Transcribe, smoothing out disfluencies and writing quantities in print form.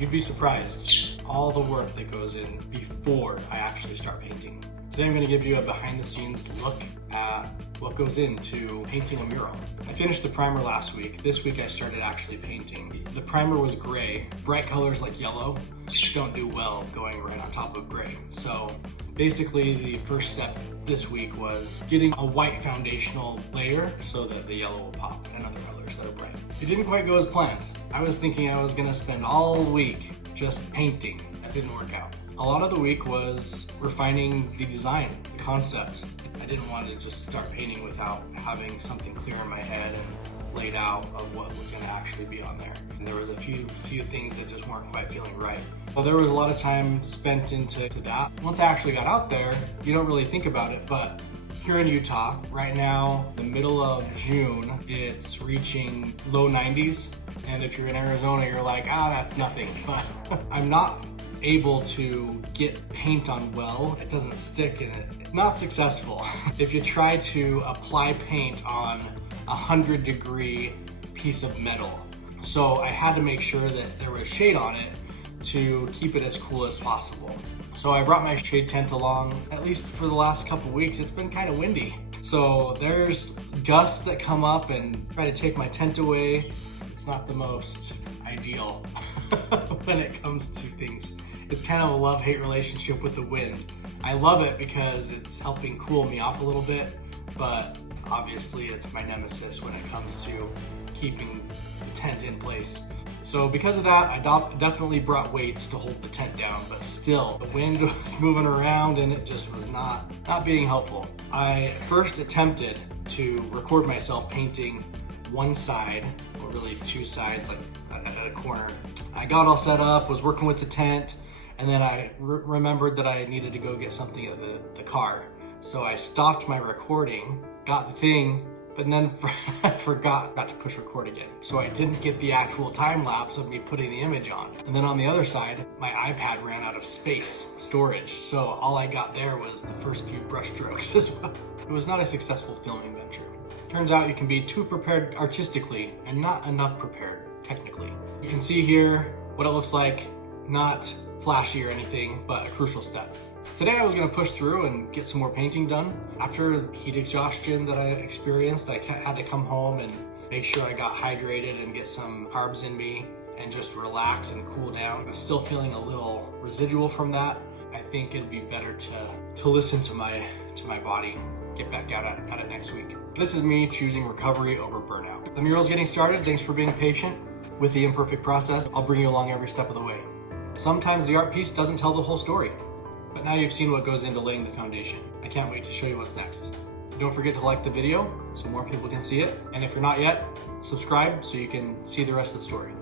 You'd be surprised all the work that goes in before I actually start painting. Today I'm going to give you a behind the scenes look at what goes into painting a mural. I finished the primer last week. This week I started actually painting. The primer was gray. Bright colors like yellow don't do well going right on top of gray. So basically the first step this week was getting a white foundational layer so that the yellow will pop and other colors that are bright. It didn't quite go as planned. I was thinking I was going to spend all week just painting. That didn't work out. A lot of the week was refining the design, the concept. I didn't want to just start painting without having something clear in my head and laid out of what was going to actually be on there. And there was a few things that just weren't quite feeling right. Well, there was a lot of time spent into that. Once I actually got out there, you don't really think about it, but here in Utah, right now, the middle of June, it's reaching low 90s. And if you're in Arizona, you're like, that's nothing. But I'm not able to get paint on well. It doesn't stick and it's not successful. If you try to apply paint on a 100-degree piece of metal. So I had to make sure that there was shade on it to keep it as cool as possible. So I brought my shade tent along. At least for the last couple weeks, it's been kind of windy. So there's gusts that come up and try to take my tent away. It's not the most ideal when it comes to things. It's kind of a love-hate relationship with the wind. I love it because it's helping cool me off a little bit, but obviously it's my nemesis when it comes to keeping the tent in place. So because of that, I definitely brought weights to hold the tent down, but still the wind was moving around and it just was not being helpful. I first attempted to record myself painting one side, or really two sides, like at a corner. I got all set up, was working with the tent, and then I remembered that I needed to go get something at the car. So I stopped my recording, got the thing, but then forgot to push record again. So I didn't get the actual time lapse of me putting the image on. And then on the other side, my iPad ran out of storage. So all I got there was the first few brush strokes as well. It was not a successful filming venture. Turns out you can be too prepared artistically and not enough prepared technically. You can see here what it looks like, not flashy or anything, but a crucial step. Today I was going to push through and get some more painting done. After the heat exhaustion that I experienced, I had to come home and make sure I got hydrated and get some carbs in me and just relax and cool down. I'm still feeling a little residual from that. I think it'd be better to listen to my body, get back out at it next week. This is me choosing recovery over burnout. The mural's getting started. Thanks for being patient with the imperfect process. I'll bring you along every step of the way. Sometimes the art piece doesn't tell the whole story, but now you've seen what goes into laying the foundation. I can't wait to show you what's next. Don't forget to like the video so more people can see it. And if you're not yet, subscribe so you can see the rest of the story.